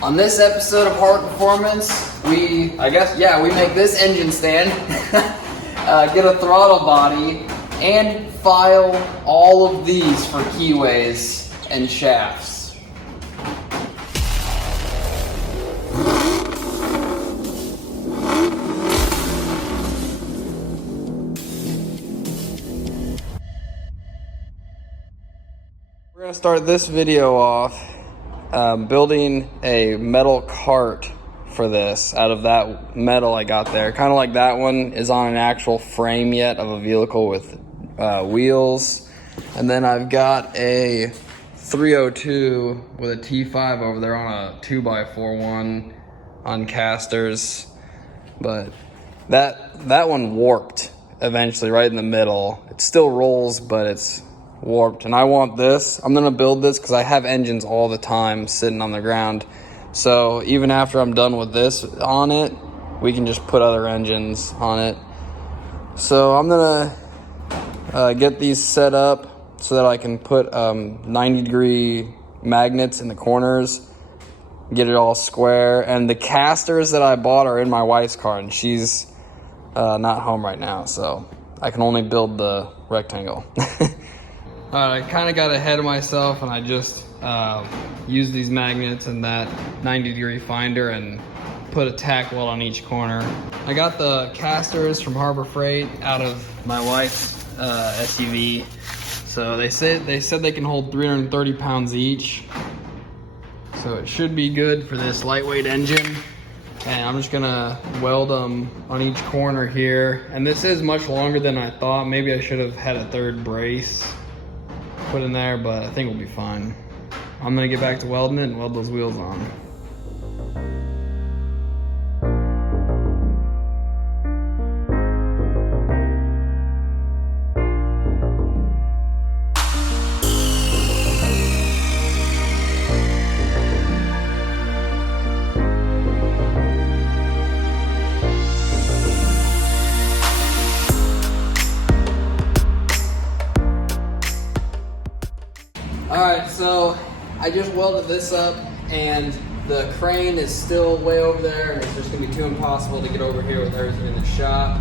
On this episode of Hard Performance, we make this engine stand, get a throttle body, and file all of these for keyways and shafts. We're gonna start this video off building a metal cart for this out of that metal I got there. Kind of like that one is on an actual frame yet of a vehicle with wheels. And then I've got a 302 with a T5 over there on a 2x4 one on casters. But that one warped eventually right in the middle. It still rolls, but it's warped. And I want this. I'm gonna build this because I have engines all the time sitting on the ground. So even after I'm done with this on it, we can just put other engines on it. So I'm gonna get these set up so that I can put 90-degree magnets in the corners, get it all square. And the casters that I bought are in my wife's car, and she's not home right now, so I can only build the rectangle. I kind of got ahead of myself, and I just used these magnets and that 90-degree finder and put a tack weld on each corner. I got the casters from Harbor Freight out of my wife's SUV. So they said they can hold 330 pounds each. So it should be good for this lightweight engine. And I'm just gonna weld them on each corner here. And this is much longer than I thought. Maybe I should have had a third brace put in there, but I think we'll be fine. I'm gonna get back to welding it and weld those wheels on. Alright, so I just welded this up and the crane is still way over there and it's just going to be too impossible to get over here with everything in the shop.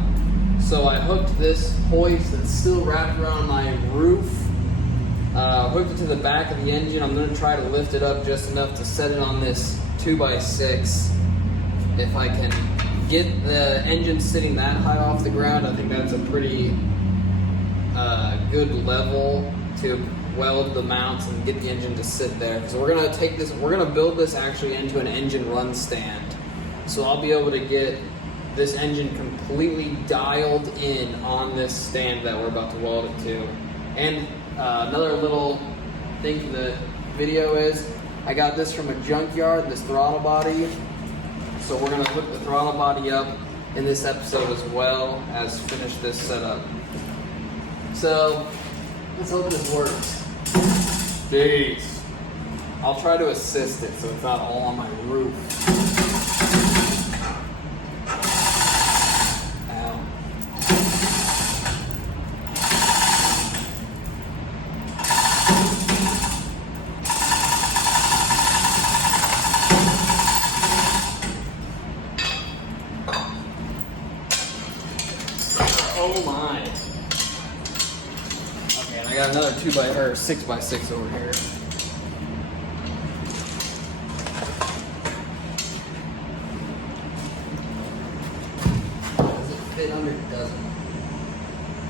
So I hooked this hoist that's still wrapped around my roof, hooked it to the back of the engine. I'm going to try to lift it up just enough to set it on this 2x6. If I can get the engine sitting that high off the ground, I think that's a pretty good level to weld the mounts and get the engine to sit there, because we're gonna build this actually into an engine run stand. So I'll be able to get this engine completely dialed in on this stand that we're about to weld it to. And another little thing for the video is I got this from a junkyard, this throttle body. So we're gonna hook the throttle body up in this episode as well as finish this setup. So let's hope this works. Jeez. I'll try to assist it so it's not all on my roof. Ow. Oh my. Okay, and I got another 6x6 over here. Does it fit under? It doesn't.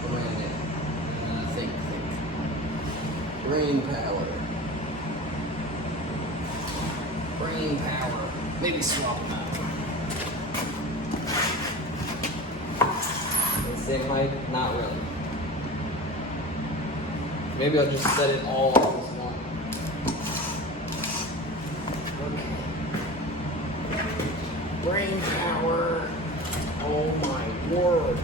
Bring it. Think. Brain power. Brain power. Maybe swap them out. The same height? Not really. Maybe I'll just set it all on this one. Okay. Brain power. Oh my word.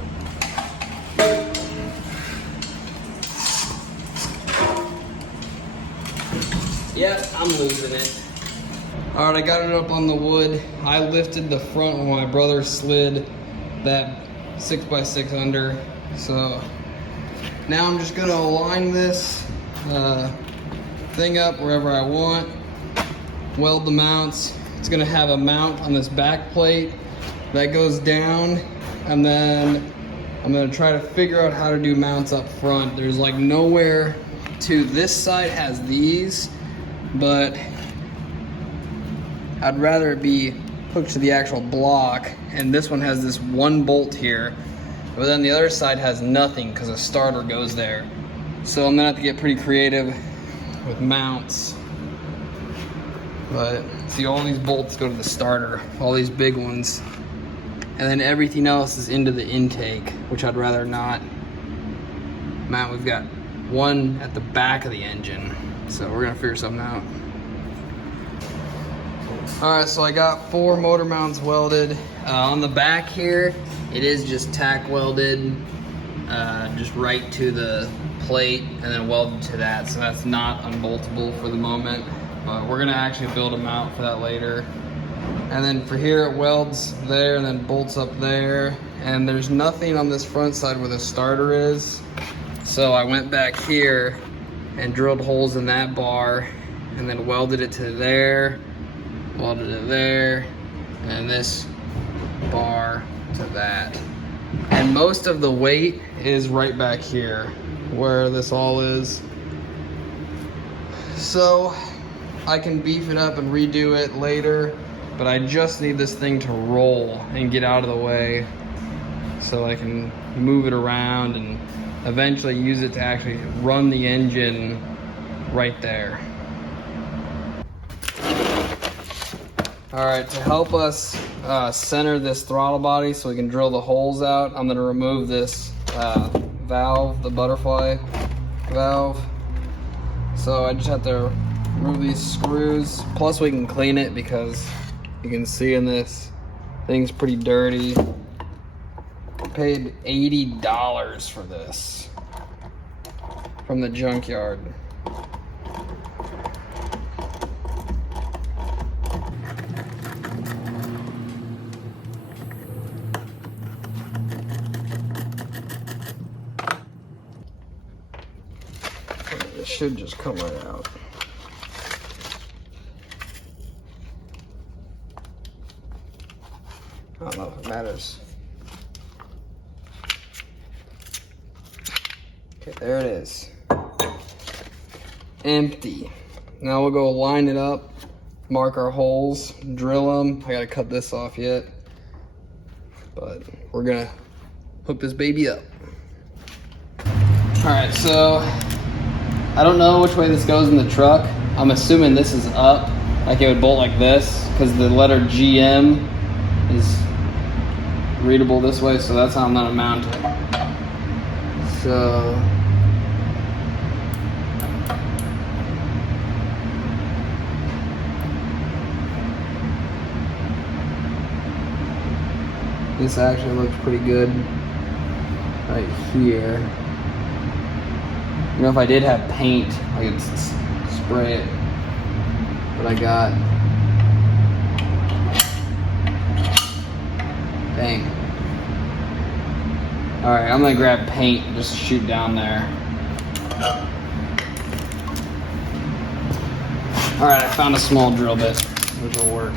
Yep, I'm losing it. Alright, I got it up on the wood. I lifted the front when my brother slid that 6x6 under. So now I'm just gonna align this thing up wherever I want, weld the mounts, It's gonna have a mount on this back plate that goes down, and then I'm gonna try to figure out how to do mounts up front. There's like nowhere to, this side has these, but I'd rather it be hooked to the actual block, and this one has this one bolt here, but then the other side has nothing because a starter goes there. So I'm gonna have to get pretty creative with mounts. But see, all these bolts go to the starter, all these big ones, and then everything else is into the intake, which I'd rather not mount. We've got one at the back of the engine, so we're gonna figure something out. All right, so I got 4 motor mounts welded. On the back here, it is just tack welded, just right to the plate and then welded to that, so that's not unboltable for the moment, but we're gonna actually build a mount for that later. And then for here, it welds there and then bolts up there, and there's nothing on this front side where the starter is, so I went back here and drilled holes in that bar and then welded it to there, welded it there, and this bar to that. And most of the weight is right back here where this all is. So I can beef it up and redo it later, but I just need this thing to roll and get out of the way so I can move it around and eventually use it to actually run the engine right there. All right, to help us center this throttle body so we can drill the holes out, I'm gonna remove this valve, the butterfly valve. So I just have to remove these screws. Plus we can clean it because you can see in this thing's pretty dirty. I paid $80 for this from the junkyard. It should just come right out. I don't know if it matters. Okay, there it is. Empty. Now we'll go line it up, mark our holes, drill them. I gotta cut this off yet, but we're gonna hook this baby up. All right, so I don't know which way this goes in the truck. I'm assuming this is up, like it would bolt like this, because the letter GM is readable this way, so that's how I'm gonna mount it. So this actually looks pretty good right here. You know, if I did have paint, I could spray it, but I got, dang. All right, I'm gonna grab paint and just shoot down there. All right, I found a small drill bit, which will work.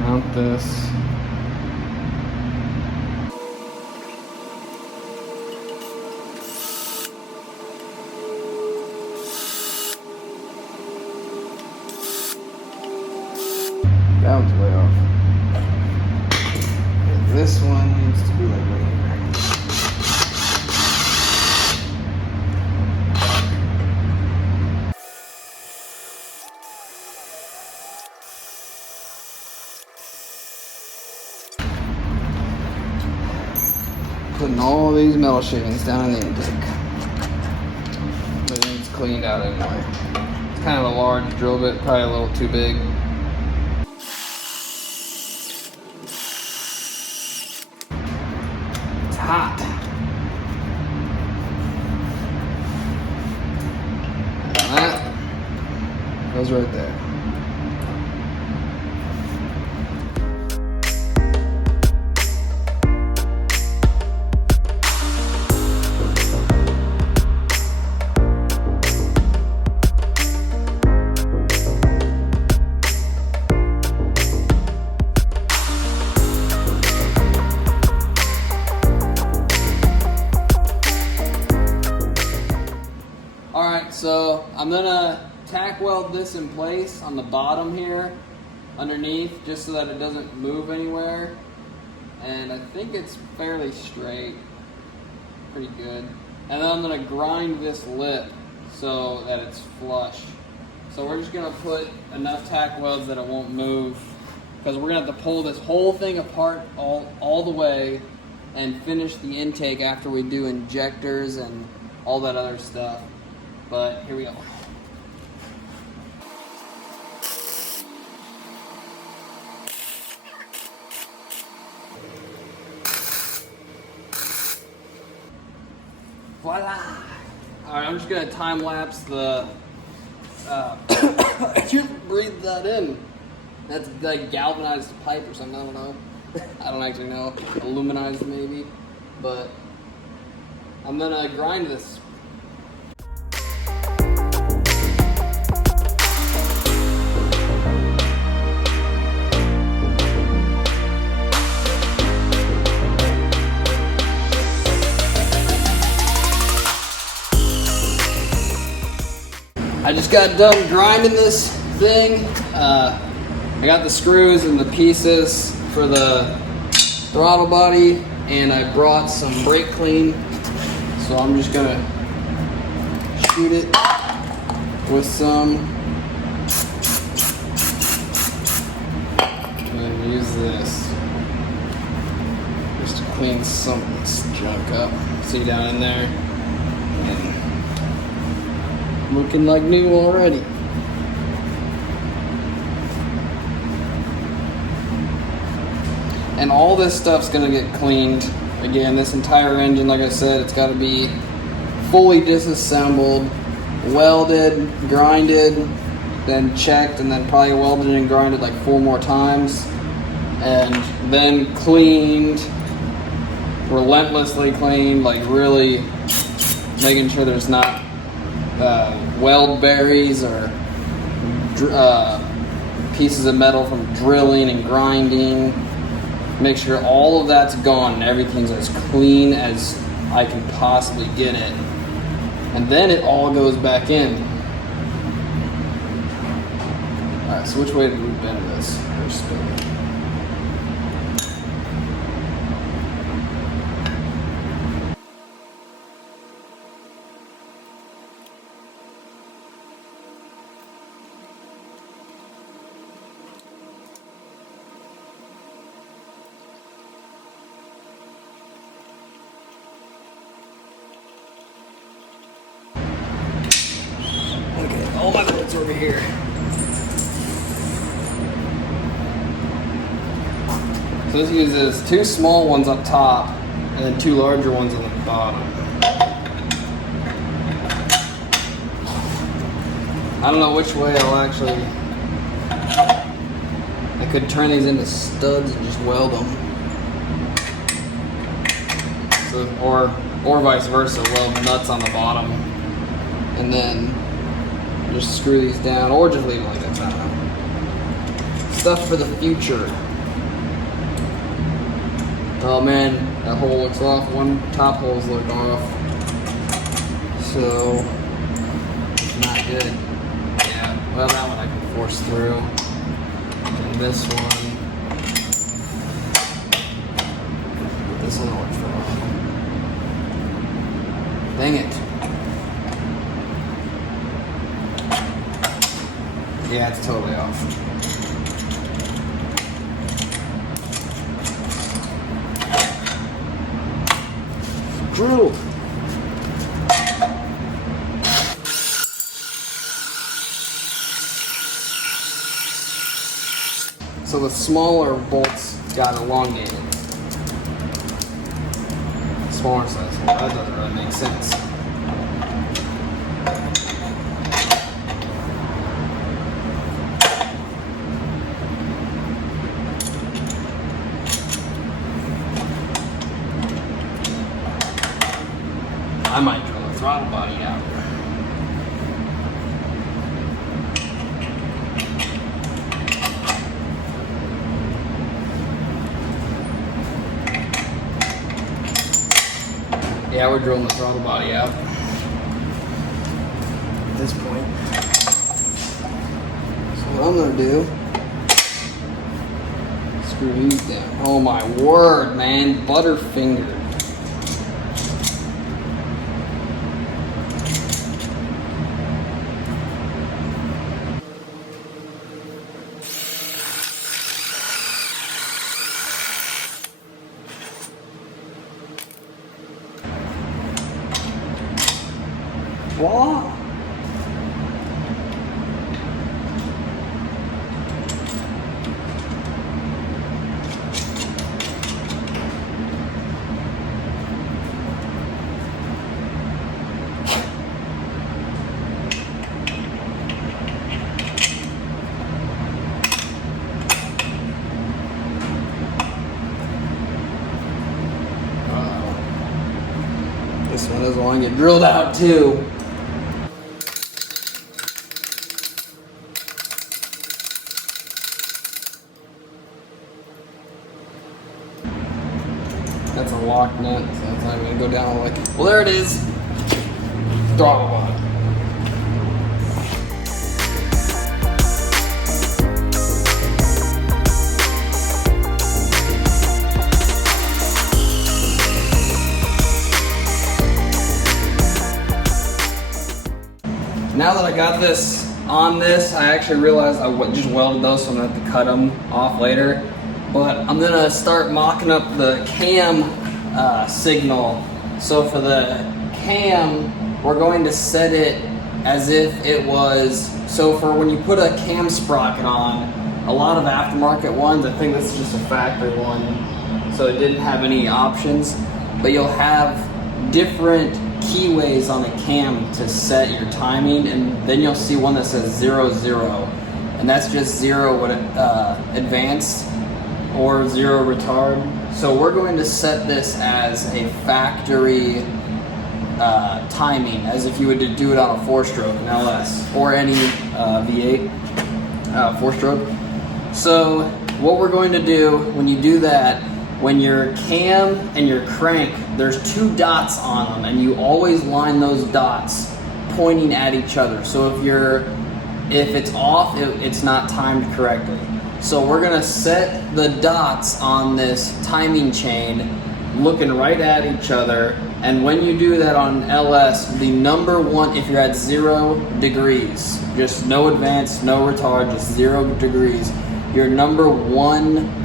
Mount this. That one's way off. And this one needs to be like right here. Putting all these metal shavings down in the intake. But it needs cleaned out anyway. It's kind of a large drill bit, probably a little too big. It's hot. And that goes right there. so I'm gonna tack weld this in place on the bottom here, underneath, just so that it doesn't move anywhere. And I think it's fairly straight, pretty good. And then I'm gonna grind this lip so that it's flush. So we're just gonna put enough tack welds that it won't move, because we're gonna have to pull this whole thing apart all the way and finish the intake after we do injectors and all that other stuff. But here we go. Voila! Alright, I'm just gonna time lapse the I just breathed that in. That's like galvanized pipe or something, I don't know. I don't actually know. Aluminized maybe. But I'm gonna grind this. I just got done grinding this thing. I got the screws and the pieces for the throttle body, and I brought some brake clean. So I'm just gonna shoot it with some, and then use this just to clean some of this junk up. See down in there? And looking like new already. And all this stuff's gonna get cleaned. Again, this entire engine, like I said, it's gotta be fully disassembled, welded, grinded, then checked, and then probably welded and grinded like 4 more times. And then cleaned, relentlessly cleaned, like really making sure there's not weld berries or pieces of metal from drilling and grinding. Make sure all of that's gone and everything's as clean as I can possibly get it. And then it all goes back in. Alright, so which way did we bend this? Or spin it? Okay, all my bolts over here. So this uses 2 small ones up top and then 2 larger ones on the bottom. I don't know which way I'll actually, I could turn these into studs and just weld them. So, or vice versa, weld nuts on the bottom and then just screw these down, or just leave it like that. I don't know. Stuff for the future. Oh man, that hole looks off. One top hole's look off. So, not good. Yeah, well that one I can force through. And this one. This one looks off. Dang it. Yeah, it's totally off. Drill. So the smaller bolts got elongated. Smaller size. Well, that doesn't really make sense. I might drill the throttle body out. Yeah, we're drilling the throttle body out. this point. So what I'm gonna do, screw these down. Oh my word, man, Butterfinger. Voila. This one doesn't want to get drilled out too. That's a lock nut, so that's not going to go down like. Well, there it is. Throttle lock. Now that I got this on this, I actually realized I just welded those, so I'm going to have to cut them off later. But I'm going to start mocking up the cam signal. So for the cam, we're going to set it as if it was, so for when you put a cam sprocket on, a lot of aftermarket ones, I think this is just a factory one, so it didn't have any options, but you'll have different keyways on the cam to set your timing, and then you'll see one that says 0, 0, and that's just 0 advanced or 0 retard. So we're going to set this as a factory timing, as if you would do it on a 4-stroke, an LS, or any V8 4-stroke. So what we're going to do when you do that, when your cam and your crank, there's 2 dots on them, and you always line those dots pointing at each other. So if it's off, it's not timed correctly. So we're gonna set the dots on this timing chain looking right at each other, and when you do that on LS, the number 1, if you're at 0 degrees, just no advance, no retard, just 0 degrees, your number 1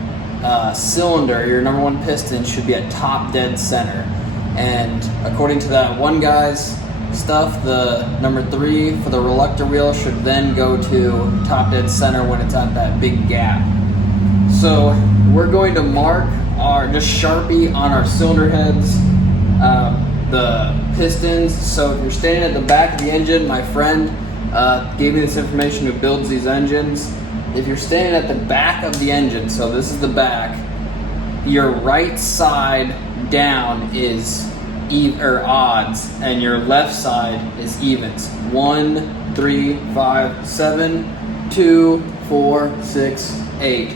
cylinder, your number 1 piston should be at top dead center. And according to that one guy's stuff, the number 3 for the reluctor wheel should then go to top dead center when it's at that big gap. So we're going to mark just Sharpie on our cylinder heads, the pistons. So if you're standing at the back of the engine, my friend gave me this information who builds these engines. If you're standing at the back of the engine, so this is the back, your right side down is odds, and your left side is evens. 1, 3, 5, 7, 2, 4, 6, 8.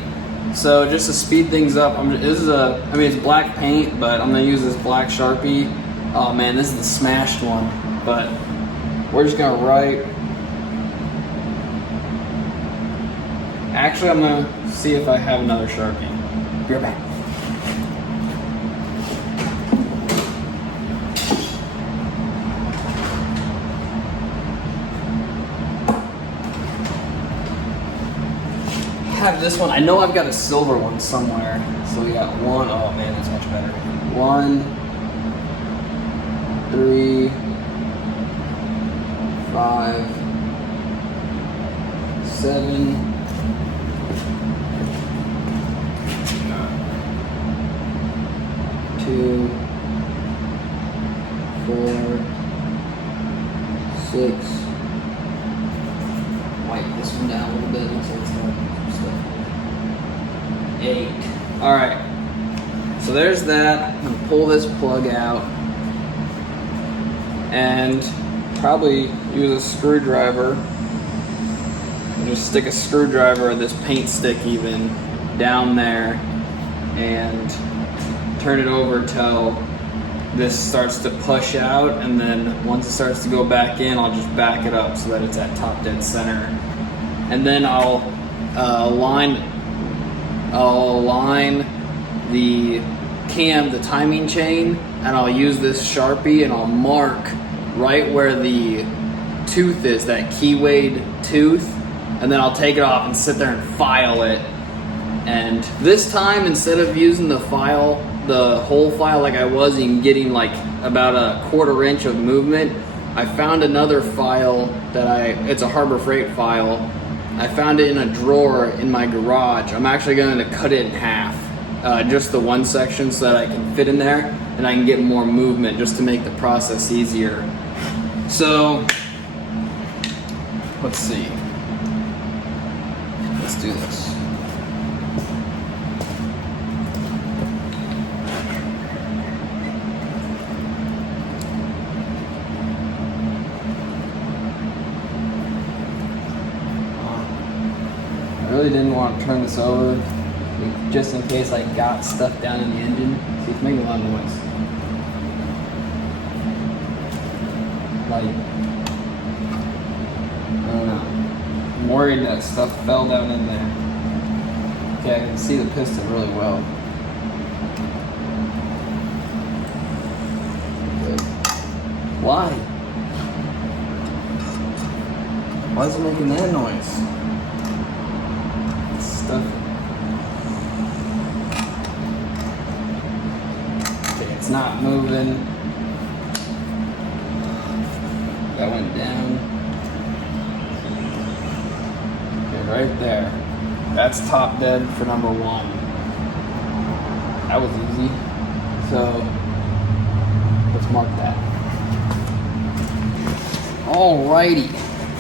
So just to speed things up, it's black paint, but I'm gonna use this black Sharpie. Oh man, this is the smashed one, but we're just gonna write. Actually, I'm gonna see if I have another Sharpie. Be right back. I have this one. I know I've got a silver one somewhere. So we got 1. Oh man, that's much better. 1, 3, 5, 7. 2, 4, 6. Wipe this one down a little bit. Looks like it's got some stuff. 8. All right. So there's that. I'm gonna pull this plug out and probably use a screwdriver. And just stick a screwdriver or this paint stick even down there and turn it over till this starts to push out, and then once it starts to go back in, I'll just back it up so that it's at top dead center. And then I'll align the cam, the timing chain, and I'll use this Sharpie and I'll mark right where the tooth is, that keyway tooth, and then I'll take it off and sit there and file it. And this time, instead of using the whole file like I was and getting like about a 1/4 inch of movement, I found another file that it's a Harbor Freight file. I found it in a drawer in my garage. I'm actually going to cut it in half, just the one section, so that I can fit in there and I can get more movement just to make the process easier. So let's see. Let's do this. I really didn't want to turn this over just in case I got stuff down in the engine. See, it's making a lot of noise. Like, I don't know. I'm worried that stuff fell down in there. Okay, I can see the piston really well. Why? Why is it making that noise? Stuff. Okay, it's not moving. That went down. Okay, right there. That's top dead for number 1. That was easy. So let's mark that. Alrighty.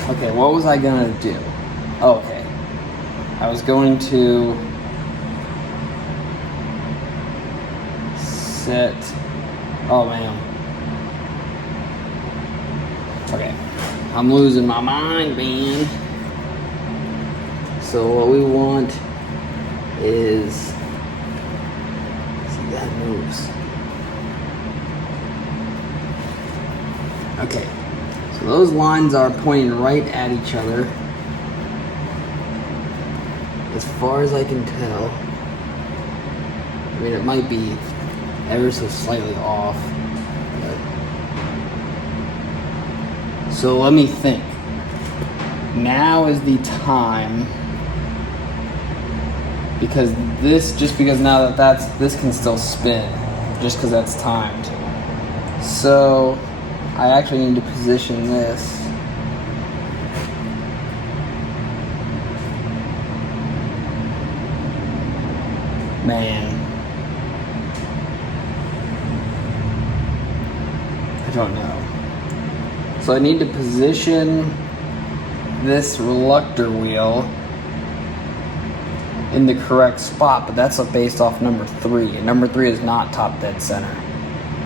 Okay, what was I gonna do? Okay. I was going to set, oh man. Okay, I'm losing my mind, man. So what we want is, see, that moves. Okay, so those lines are pointing right at each other. As far as I can tell. I mean, it might be ever so slightly off. But... So let me think. Now is the time, because now that this can still spin, just because that's timed. So I actually need to position this. Man, I don't know. So I need to position this reluctor wheel in the correct spot, but that's based off number 3. And number 3 is not top dead center.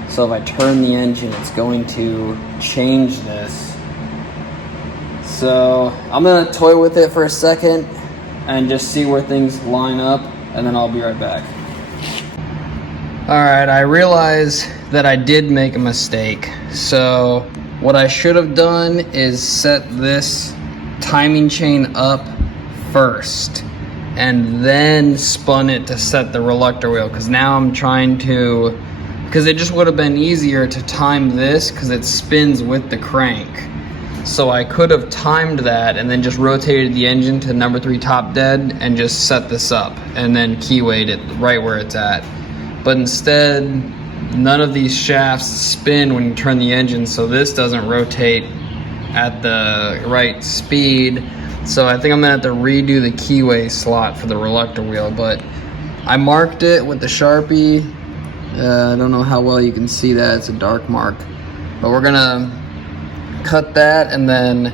So if I turn the engine, it's going to change this. So I'm gonna toy with it for a second and just see where things line up, and then I'll be right back. Alright, I realize that I did make a mistake. So what I should have done is set this timing chain up first and then spun it to set the reluctor wheel, because now I'm trying to, because it just would have been easier to time this because it spins with the crank. So I could have timed that and then just rotated the engine to number 3 top dead and just set this up and then keywayed it right where it's at. But instead, none of these shafts spin when you turn the engine, so this doesn't rotate at the right speed. So I think I'm gonna have to redo the keyway slot for the reluctor wheel, but I marked it with the Sharpie. I don't know how well you can see that, it's a dark mark. But we're gonna cut that, and then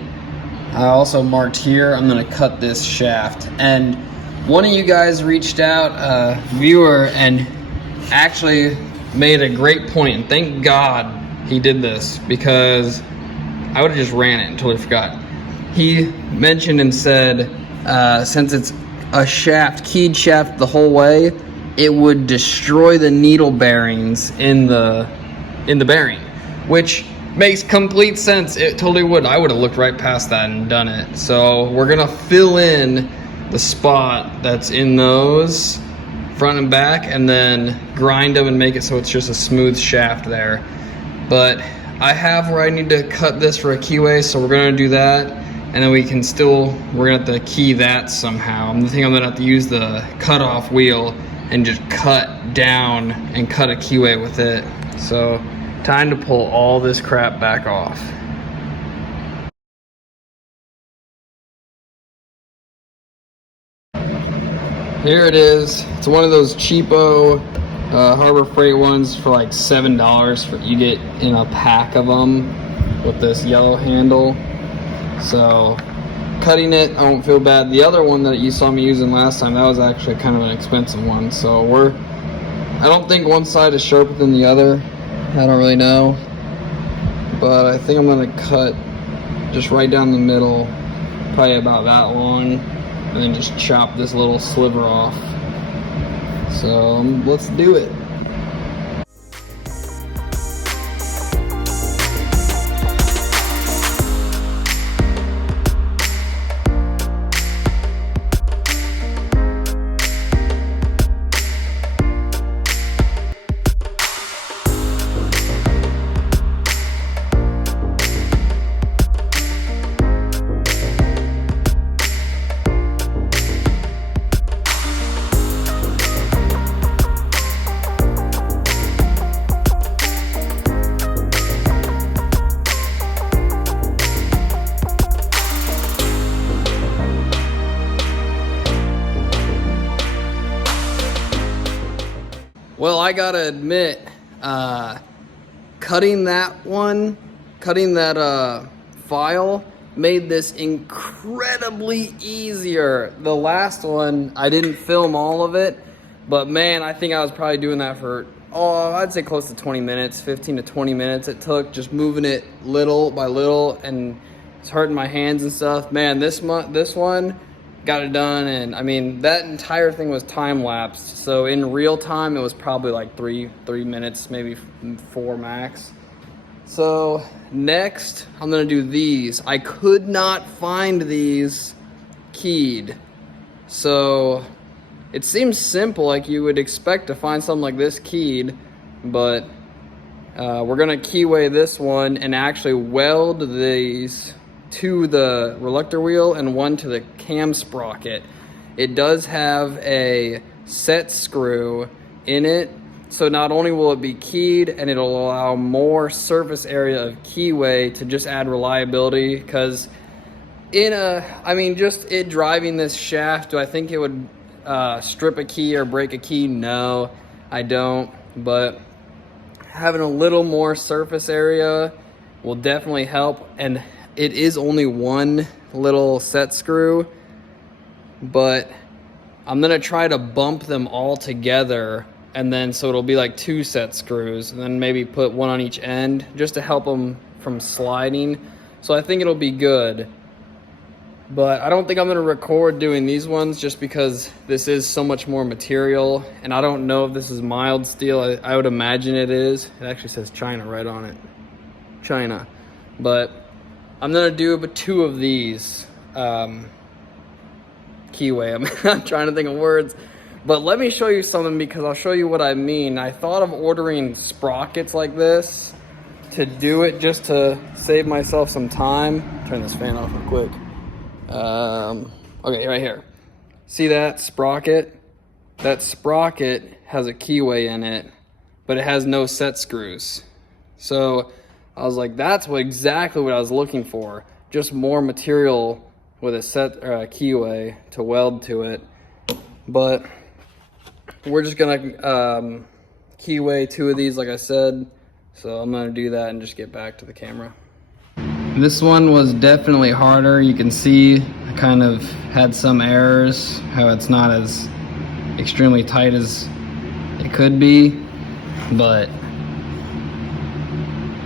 I also marked here, I'm gonna cut this shaft. And one of you guys reached out, a viewer, and actually made a great point, and thank God he did this, because I would have just ran it and totally forgot. He mentioned and said, since it's a shaft, keyed shaft the whole way, it would destroy the needle bearings in the in the bearing, which makes complete sense. It totally would. I would have looked right past that and done it. So we're gonna fill in the spot that's in those front and back, and then grind them and make it so it's just a smooth shaft there. But I have where I need to cut this for a keyway, so we're gonna do that, and then we're gonna have to key that somehow. I think I'm gonna have to use the cutoff wheel and just cut down and cut a keyway with it. So time to pull all this crap back off. Here it is. It's one of those cheapo Harbor Freight ones for like $7 you get in a pack of them with this yellow handle. So cutting it, I won't feel bad. The other one that you saw me using last time, that was actually kind of an expensive one. So I don't think one side is sharper than the other. I don't really know, but I think I'm gonna cut just right down the middle, probably about that long, and then just chop this little sliver off. So let's do it. Well, I gotta admit, cutting that file made this incredibly easier. The last one, I didn't film all of it, but man, I think I was probably doing that for, I'd say close to 20 minutes, 15 to 20 minutes it took, just moving it little by little, and it's hurting my hands and stuff. Man, this one, got it done, and I mean, that entire thing was time-lapsed, so in real time it was probably like three minutes, maybe 4 max. So next I'm gonna do these. I could not find these keyed, so it seems simple, like you would expect to find something like this keyed, but we're gonna keyway this one and actually weld these to the reluctor wheel and one to the cam sprocket. It does have a set screw in it, so not only will it be keyed, and it'll allow more surface area of keyway to just add reliability, because just it driving this shaft, do I think it would strip a key or break a key? No, I don't, but having a little more surface area will definitely help. And it is only one little set screw, but I'm gonna try to bump them all together, and then so it'll be like 2 set screws, and then maybe put one on each end just to help them from sliding. So I think it'll be good, but I don't think I'm gonna record doing these ones just because this is so much more material, and I don't know if this is mild steel. I would imagine it is. It actually says China right on it, China. But I'm gonna do 2 of these keyway. I'm trying to think of words, but let me show you something, because I'll show you what I mean. I thought of ordering sprockets like this to do it, just to save myself some time. Turn this fan off real quick. Okay, right here. See that sprocket? That sprocket has a keyway in it, but it has no set screws. So I was like, that's exactly what I was looking for. Just more material with a set keyway to weld to it. But we're just gonna keyway 2 of these, like I said. So I'm gonna do that and just get back to the camera. This one was definitely harder. You can see I kind of had some errors, how it's not as extremely tight as it could be, but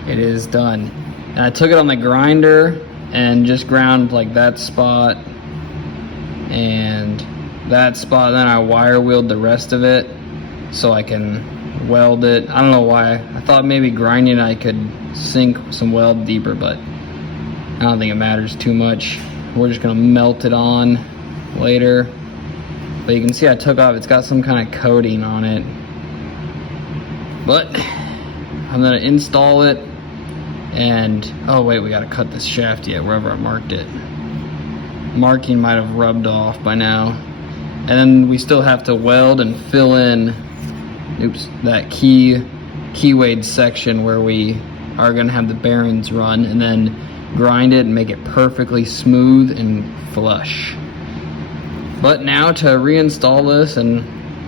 it is done. And I took it on the grinder and just ground like that spot and that spot, then I wire wheeled the rest of it so I can weld it. I don't know why. I thought maybe grinding I could sink some weld deeper, but I don't think it matters too much. We're just gonna melt it on later. But you can see I took off, it's got some kind of coating on it. But I'm gonna install it and, oh wait, we gotta cut this shaft yet, wherever I marked it. Marking might have rubbed off by now. And then we still have to weld and fill in, oops, that keyway section where we are gonna have the bearings run, and then grind it and make it perfectly smooth and flush. But now to reinstall this and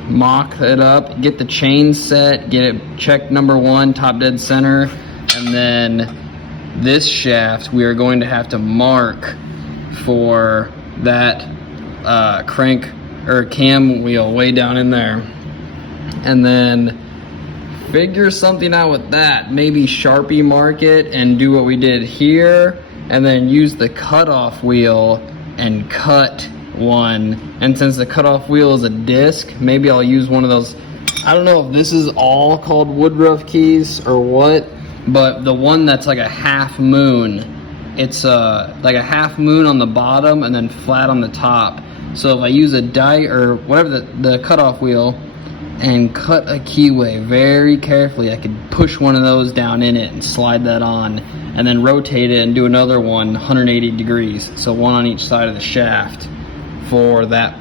mock it up, get the chain set, get it checked number 1, top dead center, and then this shaft we are going to have to mark for that crank or cam wheel way down in there, and then figure something out with that. Maybe Sharpie mark it and do what we did here, and then use the cutoff wheel and cut one. And since the cutoff wheel is a disc, maybe I'll use one of those. I don't know if this is all called woodruff keys or what, but the one that's like a half moon, it's like a half moon on the bottom and then flat on the top. So if I use a die or whatever, the cutoff wheel, and cut a keyway very carefully, I could push one of those down in it and slide that on, and then rotate it and do another one 180 degrees. So one on each side of the shaft for that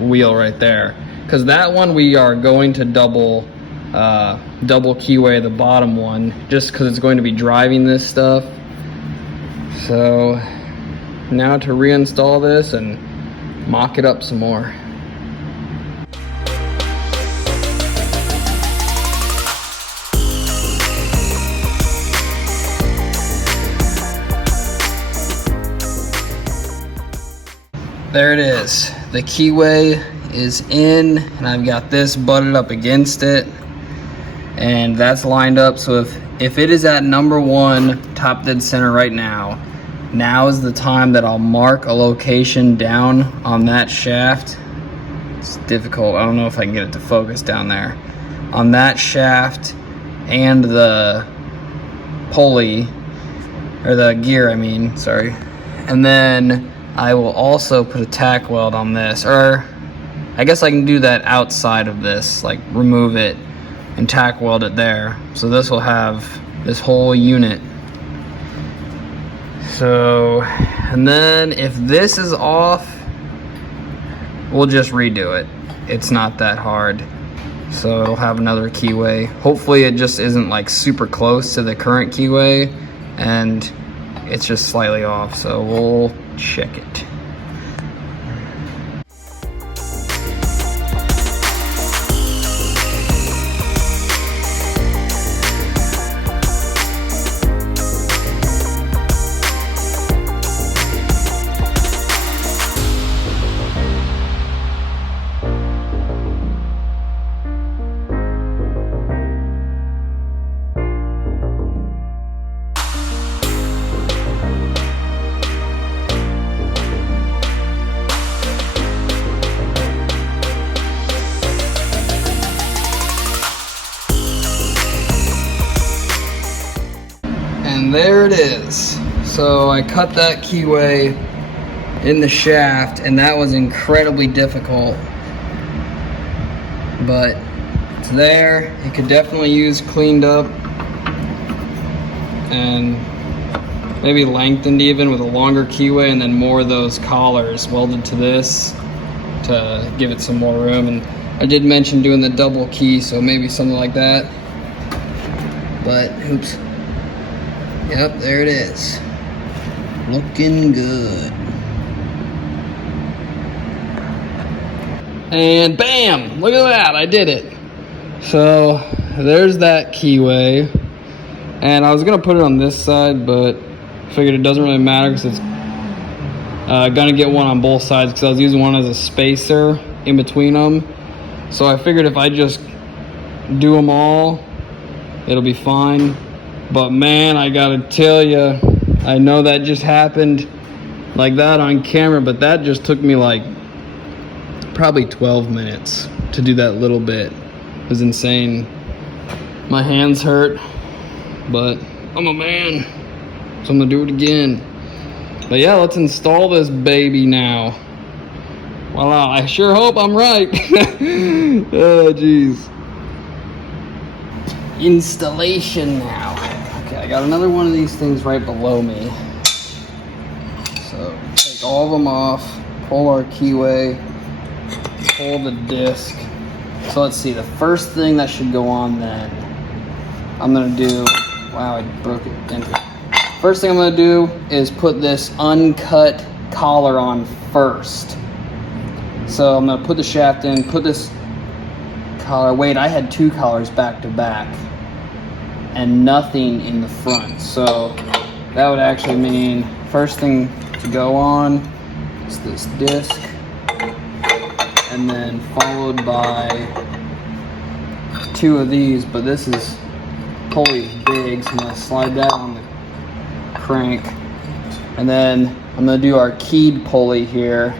wheel right there. Because that one we are going to double keyway the bottom one, just because it's going to be driving this stuff. So now to reinstall this and mock it up some more. There it is. The keyway is in, and I've got this butted up against it, and that's lined up. So if it is at number 1 top dead center right now is the time that I'll mark a location down on that shaft. It's difficult. I don't know if I can get it to focus down there. On that shaft and the pulley, or the gear, I mean, sorry. And then I will also put a tack weld on this, or I guess I can do that outside of this, like remove it and tack weld it there. So this will have this whole unit. So, and then if this is off, we'll just redo it. It's not that hard. So it'll have another keyway. Hopefully it just isn't like super close to the current keyway and it's just slightly off. So we'll check it. And there it is. So I cut that keyway in the shaft, and that was incredibly difficult, but it's there. It could definitely use cleaned up and maybe lengthened even with a longer keyway, and then more of those collars welded to this to give it some more room. And I did mention doing the double key, so maybe something like that. But oops. Yep, there it is. Looking good. And bam! Look at that, I did it. So there's that keyway. And I was gonna put it on this side, but figured it doesn't really matter because it's gonna get one on both sides, because I was using one as a spacer in between them. So I figured if I just do them all, it'll be fine. But man, I gotta tell you, I know that just happened like that on camera, but that just took me like probably 12 minutes to do that little bit. is insane. My hands hurt, but I'm a man, so I'm gonna do it again. But yeah, let's install this baby now. Well, I sure hope I'm right. Oh, jeez. Installation now. Okay, I got another one of these things right below me. So take all of them off, pull our keyway, pull the disc. So let's see, the first thing that should go on then, I'm gonna do, wow, I broke it. First thing I'm gonna do is put this uncut collar on first. So I'm gonna put the shaft in, put this collar, wait, I had 2 collars back to back and nothing in the front. So that would actually mean first thing to go on is this disc, and then followed by 2 of these, but this is pulley big, so I'm gonna slide that on the crank. And then I'm gonna do our keyed pulley here.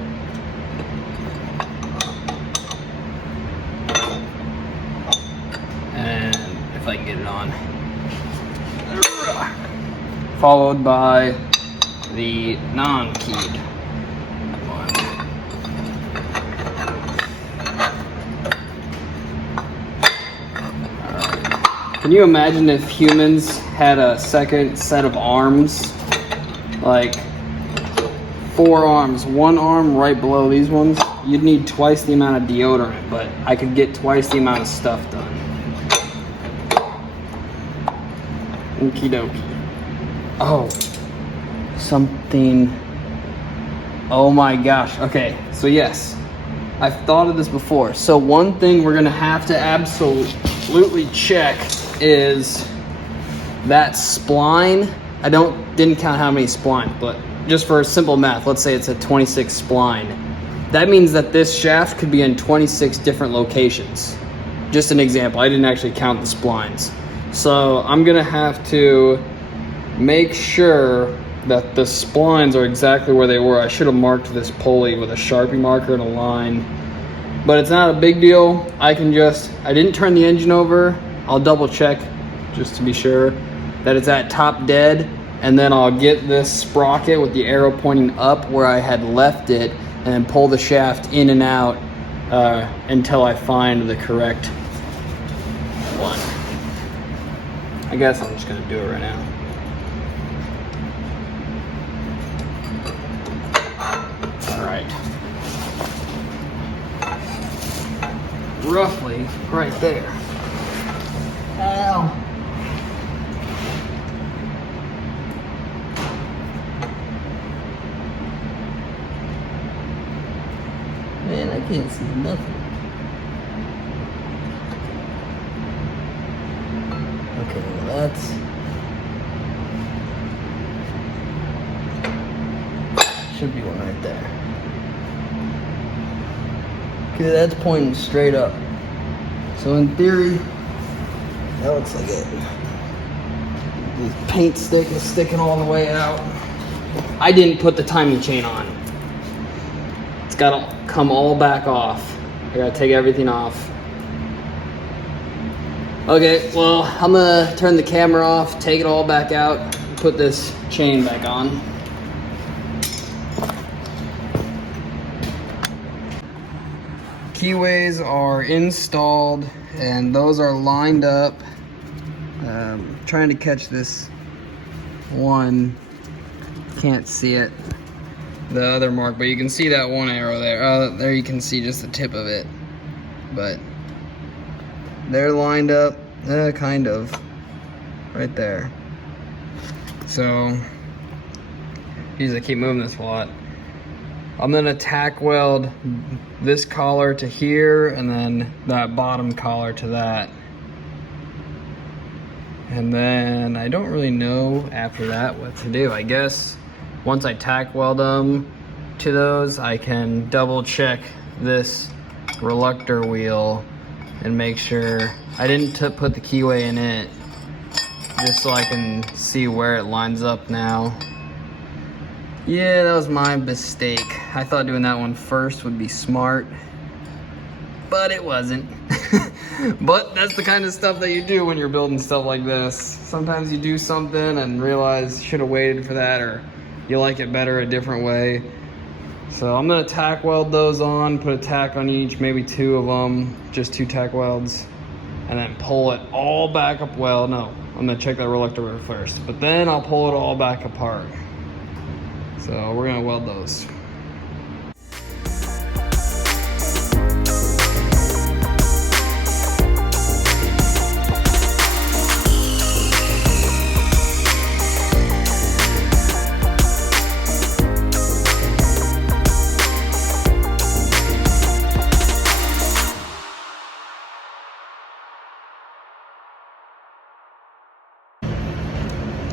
And if I can get it on. Followed by the non-keyed one. Alright. Can you imagine if humans had a second set of arms? Like 4 arms, 1 arm right below these ones? You'd need twice the amount of deodorant, but I could get twice the amount of stuff done. Okie dokie. Oh, something. Oh my gosh. Okay, so yes, I've thought of this before. So one thing we're gonna have to absolutely check is that spline. I didn't count how many splines, but just for simple math, let's say it's a 26 spline. That means that this shaft could be in 26 different locations. Just an example, I didn't actually count the splines. So I'm gonna have to make sure that the splines are exactly where they were. I should have marked this pulley with a Sharpie marker and a line, but it's not a big deal. I didn't turn the engine over. I'll double check just to be sure that it's at top dead, and then I'll get this sprocket with the arrow pointing up where I had left it, and then pull the shaft in and out until I find the correct one. I guess I'm just gonna do it right now. All right. Roughly right there. Ow. Man, I can't see nothing. Okay, well that's... should be one right there. Okay, that's pointing straight up. So in theory, that looks like it. The paint stick is sticking all the way out. I didn't put the timing chain on. It's gotta come all back off. I gotta take everything off. Okay, well, I'm gonna turn the camera off, take it all back out, put this chain back on. Keyways are installed and those are lined up. Trying to catch this one, can't see it, the other mark, but you can see that one arrow there. There you can see just the tip of it, but they're lined up, kind of, right there. So, geez, I keep moving this a lot. I'm gonna tack weld this collar to here and then that bottom collar to that. And then I don't really know after that what to do. I guess once I tack weld them to those, I can double check this reluctor wheel and make sure I didn't put the keyway in it, just so I can see where it lines up now. Yeah, that was my mistake. I thought doing that one first would be smart, but it wasn't. But that's the kind of stuff that you do when you're building stuff like this. Sometimes you do something and realize you should have waited for that, or you like it better a different way. So I'm gonna tack weld those on, put a tack on each, maybe 2 of them, just 2 tack welds, and then pull it all back up. Well, no, I'm gonna check that reluctor wheel first, but then I'll pull it all back apart. So we're gonna weld those.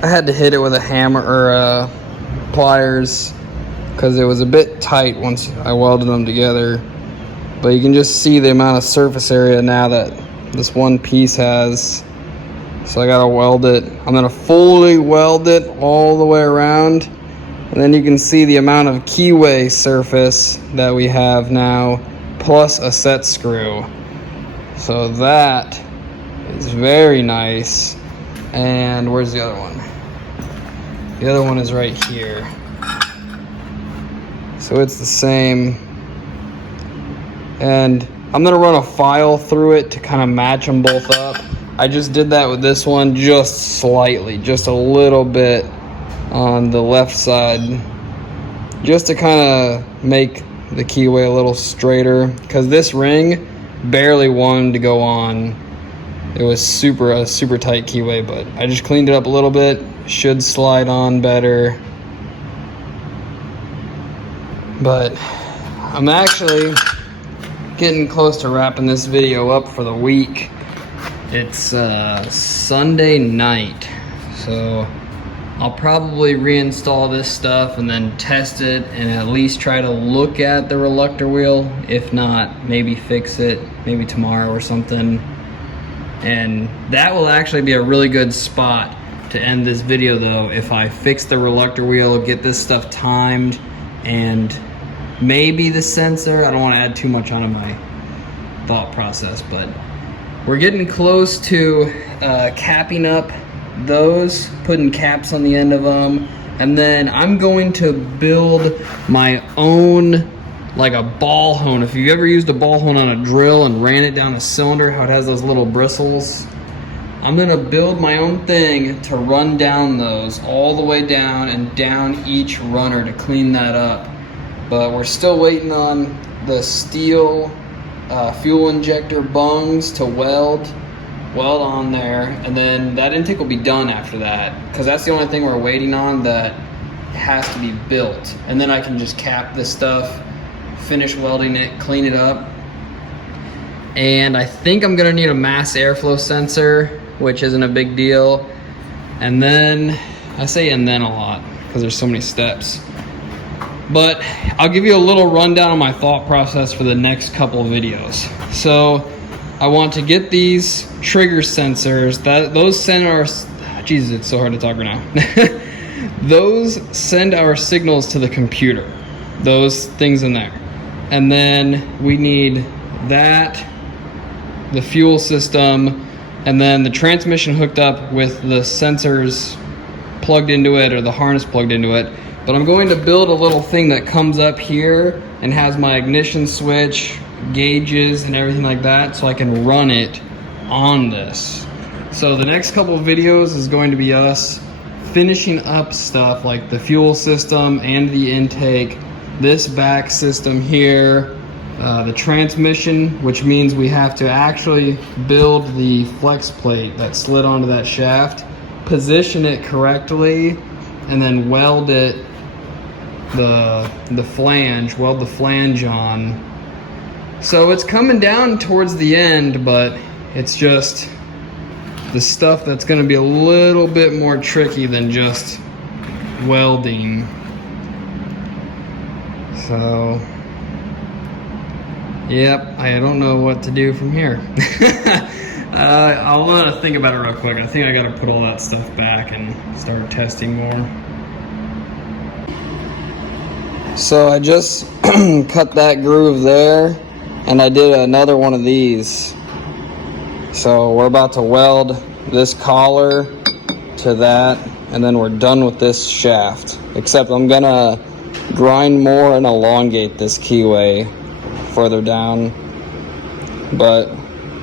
I had to hit it with a hammer or pliers because it was a bit tight once I welded them together. But you can just see the amount of surface area now that this one piece has. So I gotta weld it. I'm gonna fully weld it all the way around. And then you can see the amount of keyway surface that we have now, plus a set screw. So that is very nice. And where's the other one? The other one is right here. So it's the same. And I'm gonna run a file through it to kind of match them both up. I just did that with this one just slightly, just a little bit on the left side, just to kind of make the keyway a little straighter, because this ring barely wanted to go on. It was a super tight keyway, but I just cleaned it up a little bit. Should slide on better. But I'm actually getting close to wrapping this video up for the week. It's Sunday night, so I'll probably reinstall this stuff and then test it and at least try to look at the reluctor wheel. If not, maybe fix it, maybe tomorrow or something. And that will actually be a really good spot to end this video though, if I fix the reluctor wheel, get this stuff timed, and maybe the sensor. I don't want to add too much onto my thought process, but we're getting close to capping up those, putting caps on the end of them, and then I'm going to build my own, like a ball hone. If you've ever used a ball hone on a drill and ran it down a cylinder, how it has those little bristles, I'm gonna build my own thing to run down those all the way down and down each runner to clean that up. But we're still waiting on the steel fuel injector bungs to weld on there, and then that intake will be done after that, because that's the only thing we're waiting on that has to be built. And then I can just cap this stuff, finish welding it, clean it up. And I think I'm gonna need a mass airflow sensor, which isn't a big deal. And then, I say and then a lot, because there's so many steps. But I'll give you a little rundown on my thought process for the next couple of videos. So I want to get these trigger sensors, those send our, Jesus, it's so hard to talk right now. Those send our signals to the computer, those things in there. And then we need that, the fuel system, and then the transmission hooked up with the sensors plugged into it, or the harness plugged into it. But I'm going to build a little thing that comes up here and has my ignition switch, gauges, and everything like that, so I can run it on this. So the next couple of videos is going to be us finishing up stuff like the fuel system and the intake, this back system here, the transmission, which means we have to actually build the flex plate that slid onto that shaft, position it correctly, and then weld it, the flange, weld the flange on. So it's coming down towards the end, but it's just the stuff that's going to be a little bit more tricky than just welding. So yep, I don't know what to do from here. I'll want to think about it real quick. I think I got to put all that stuff back and start testing more. So I just cut that groove there, and I did another one of these. So we're about to weld this collar to that, and then we're done with this shaft. Except I'm gonna grind more and elongate this keyway further down. But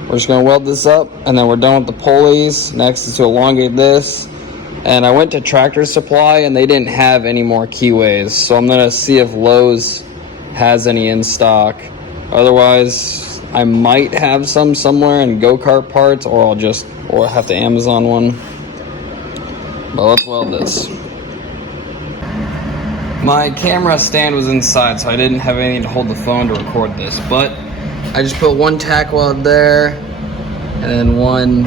we're just gonna weld this up, and then we're done with the pulleys. Next is to elongate this. And I went to Tractor Supply and they didn't have any more keyways. So I'm gonna see if Lowe's has any in stock. Otherwise, I might have some somewhere in go-kart parts, or I'll have to Amazon one. But let's weld this. My camera stand was inside, so I didn't have anything to hold the phone to record this. But I just put one tack weld there, and then one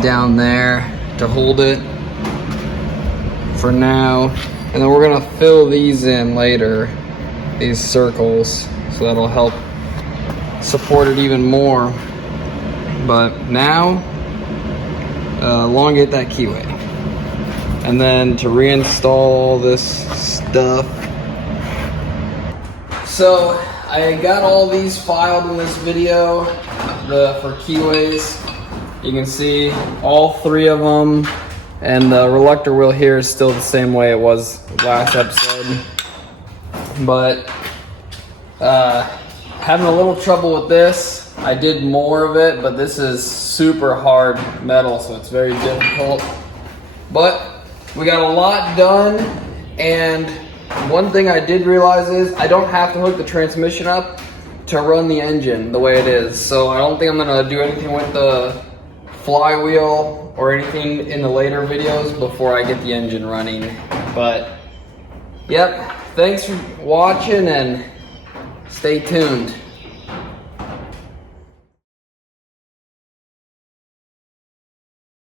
down there to hold it for now. And then we're gonna fill these in later, these circles, so that'll help support it even more. But now, elongate that keyway. And then to reinstall all this stuff. So I got all these filed in this video for keyways. You can see all 3 of them. And the reluctor wheel here is still the same way it was last episode. But having a little trouble with this. I did more of it, but this is super hard metal, so it's very difficult. But we got a lot done, and one thing I did realize is I don't have to hook the transmission up to run the engine the way it is. So I don't think I'm gonna do anything with the flywheel or anything in the later videos before I get the engine running. But yep, thanks for watching and stay tuned.